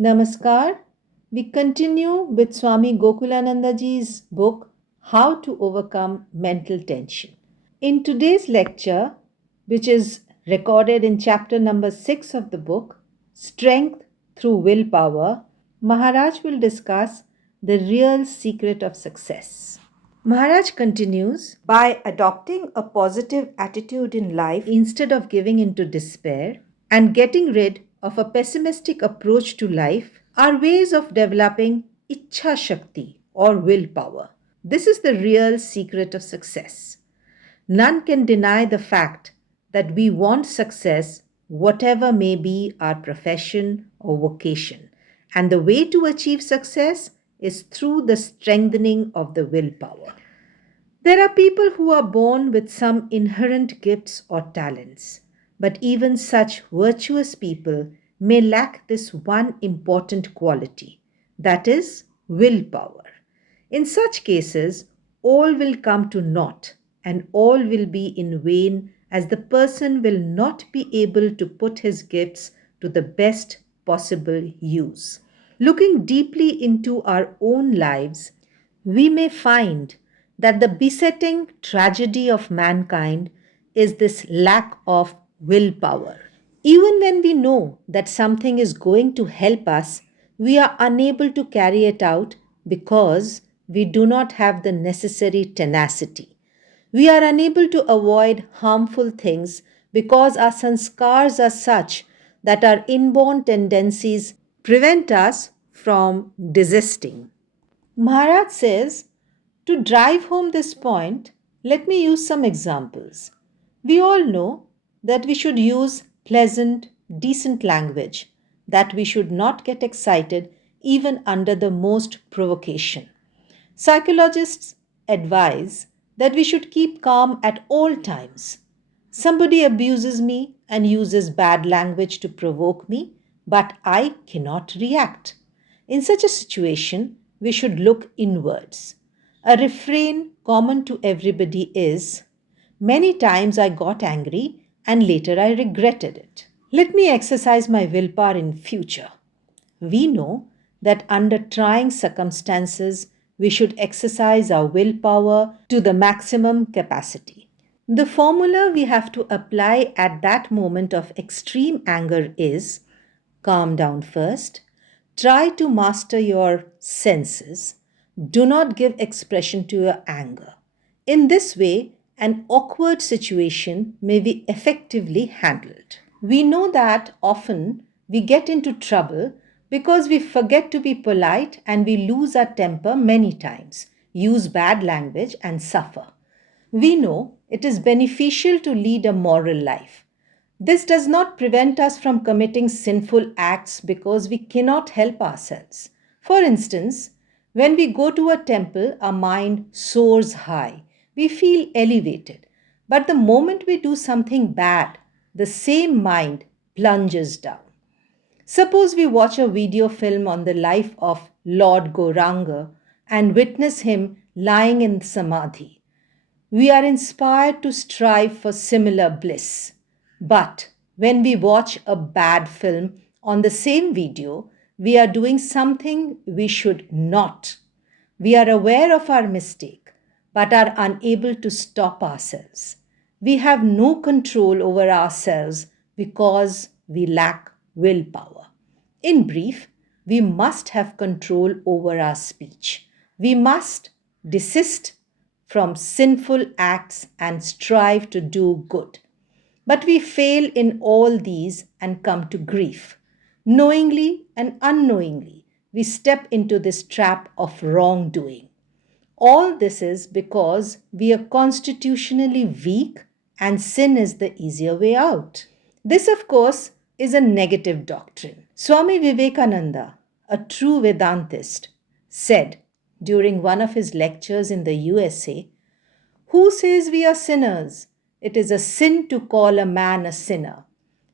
Namaskar. We continue with Swami Gokulanadaji's book, How to Overcome Mental Tension. In today's lecture, which is recorded in chapter number 6 of the book, Strength Through Willpower, Maharaj will discuss the real secret of success. Maharaj continues, by adopting a positive attitude in life instead of giving into despair and getting rid of a pessimistic approach to life are ways of developing Ichha Shakti or willpower. This is the real secret of success. None can deny the fact that we want success, whatever may be our profession or vocation. And the way to achieve success is through the strengthening of the willpower. There are people who are born with some inherent gifts or talents, but even such virtuous people may lack this one important quality, that is, willpower. In such cases, all will come to naught and all will be in vain, as the person will not be able to put his gifts to the best possible use. Looking deeply into our own lives, we may find that the besetting tragedy of mankind is this lack of willpower. Even when we know that something is going to help us, we are unable to carry it out because we do not have the necessary tenacity. We are unable to avoid harmful things because our sanskars are such that our inborn tendencies prevent us from desisting. Maharaj says, to drive home this point, let me use some examples. We all know that we should use pleasant, decent language, that we should not get excited even under the most provocation. Psychologists advise that we should keep calm at all times. Somebody abuses me and uses bad language to provoke me, but I cannot react. In such a situation, we should look inwards. A refrain common to everybody is, many times I got angry and later I regretted it. Let me exercise my willpower in future. We know that under trying circumstances, we should exercise our willpower to the maximum capacity. The formula we have to apply at that moment of extreme anger is calm down first, try to master your senses, do not give expression to your anger. In this way, an awkward situation may be effectively handled. We know that often we get into trouble because we forget to be polite and we lose our temper many times, use bad language, and suffer. We know it is beneficial to lead a moral life. This does not prevent us from committing sinful acts because we cannot help ourselves. For instance, when we go to a temple, our mind soars high. We feel elevated. But the moment we do something bad, the same mind plunges down. Suppose we watch a video film on the life of Lord Gauranga and witness him lying in samadhi. We are inspired to strive for similar bliss. But when we watch a bad film on the same video, we are doing something we should not. We are aware of our mistake, but are unable to stop ourselves. We have no control over ourselves because we lack willpower. In brief, we must have control over our speech. We must desist from sinful acts and strive to do good. But we fail in all these and come to grief. Knowingly and unknowingly, we step into this trap of wrongdoing. All this is because we are constitutionally weak and sin is the easier way out. This, of course, is a negative doctrine. Swami Vivekananda, a true Vedantist, said during one of his lectures in the USA, "Who says we are sinners? It is a sin to call a man a sinner.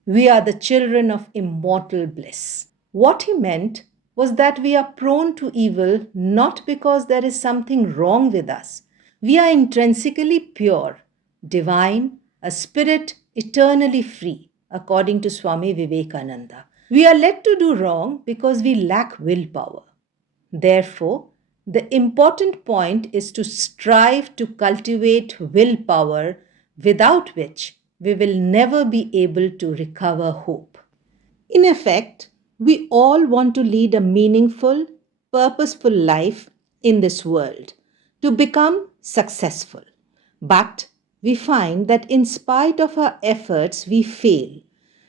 We are the children of immortal bliss." What he meant was that we are prone to evil not because there is something wrong with us. We are intrinsically pure, divine, a spirit eternally free, according to Swami Vivekananda. We are led to do wrong because we lack willpower. Therefore, the important point is to strive to cultivate willpower, without which we will never be able to recover hope. In effect, we all want to lead a meaningful, purposeful life in this world, to become successful. But we find that in spite of our efforts, we fail.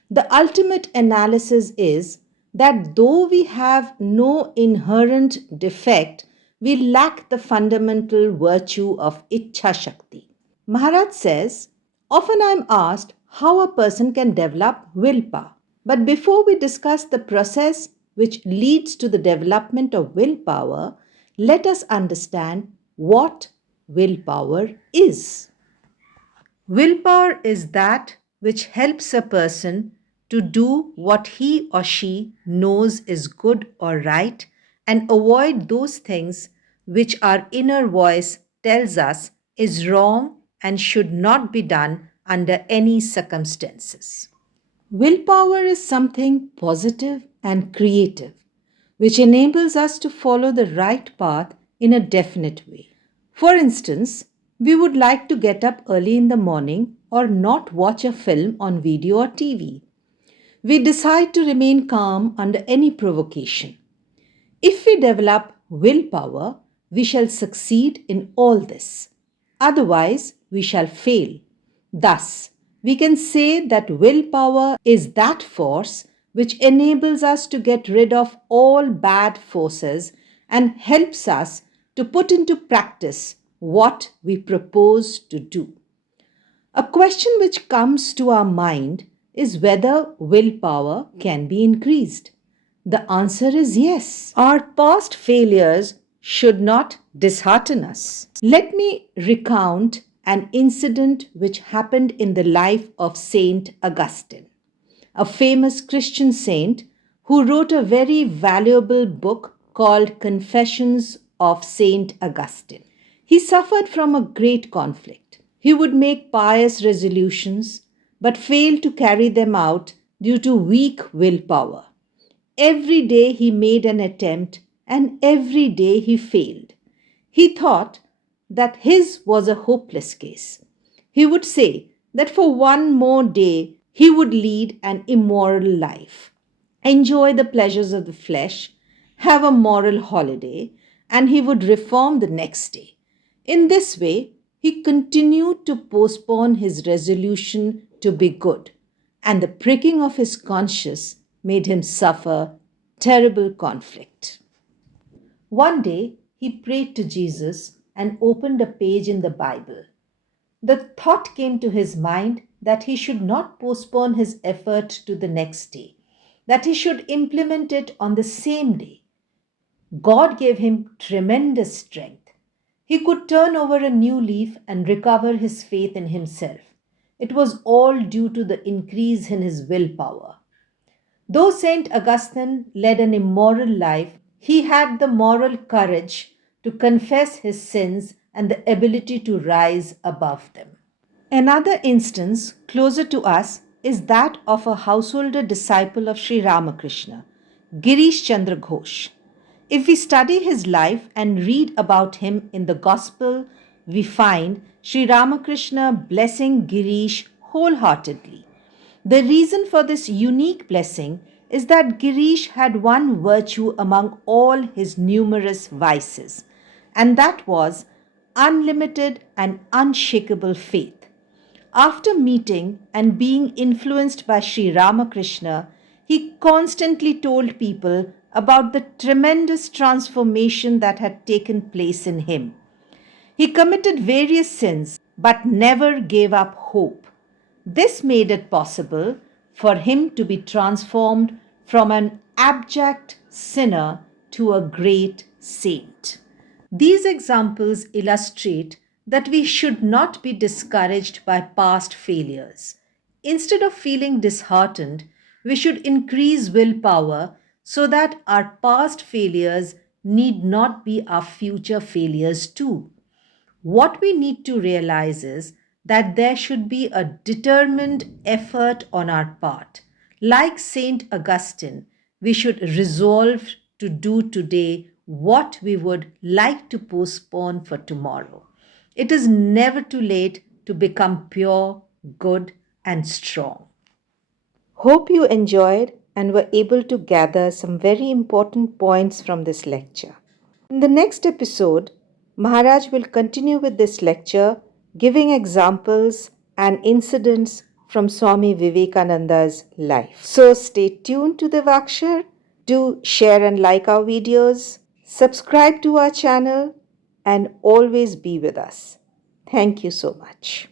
The ultimate analysis is that though we have no inherent defect, we lack the fundamental virtue of Ichha Shakti. Maharaj says, often I am asked how a person can develop willpower. But before we discuss the process which leads to the development of willpower, let us understand what willpower is. Willpower is that which helps a person to do what he or she knows is good or right and avoid those things which our inner voice tells us is wrong and should not be done under any circumstances. Willpower is something positive and creative, which enables us to follow the right path in a definite way. For instance, we would like to get up early in the morning or not watch a film on video or TV. We decide to remain calm under any provocation. If we develop willpower, we shall succeed in all this. Otherwise, we shall fail. Thus, we can say that willpower is that force which enables us to get rid of all bad forces and helps us to put into practice what we propose to do. A question which comes to our mind is whether willpower can be increased. The answer is yes. Our past failures should not dishearten us. Let me recount an incident which happened in the life of Saint Augustine, a famous Christian saint who wrote a very valuable book called Confessions of Saint Augustine. He suffered from a great conflict. He would make pious resolutions but fail to carry them out due to weak willpower. Every day he made an attempt and every day he failed. He thought that his was a hopeless case. He would say that for one more day he would lead an immoral life, enjoy the pleasures of the flesh, have a moral holiday, and he would reform the next day. In this way, he continued to postpone his resolution to be good, and the pricking of his conscience made him suffer terrible conflict. One day, he prayed to Jesus and opened a page in the Bible. The thought came to his mind that he should not postpone his effort to the next day, that he should implement it on the same day. God gave him tremendous strength. He could turn over a new leaf and recover his faith in himself. It was all due to the increase in his willpower. Though Saint Augustine led an immoral life, he had the moral courage to confess his sins and the ability to rise above them. Another instance closer to us is that of a householder disciple of Sri Ramakrishna, Girish Chandra Ghosh. If we study his life and read about him in the Gospel, we find Sri Ramakrishna blessing Girish wholeheartedly. The reason for this unique blessing is that Girish had one virtue among all his numerous vices, and that was unlimited and unshakable faith. After meeting and being influenced by Sri Ramakrishna, he constantly told people about the tremendous transformation that had taken place in him. He committed various sins but never gave up hope. This made it possible for him to be transformed from an abject sinner to a great saint. These examples illustrate that we should not be discouraged by past failures. Instead of feeling disheartened, we should increase willpower so that our past failures need not be our future failures too. What we need to realize is that there should be a determined effort on our part. Like Saint Augustine, we should resolve to do today what we would like to postpone for tomorrow. It is never too late to become pure, good, and strong. Hope you enjoyed and were able to gather some very important points from this lecture. In the next episode, Maharaj will continue with this lecture, giving examples and incidents from Swami Vivekananda's life. So stay tuned to Devakshar. Do share and like our videos, subscribe to our channel, and always be with us. Thank you so much.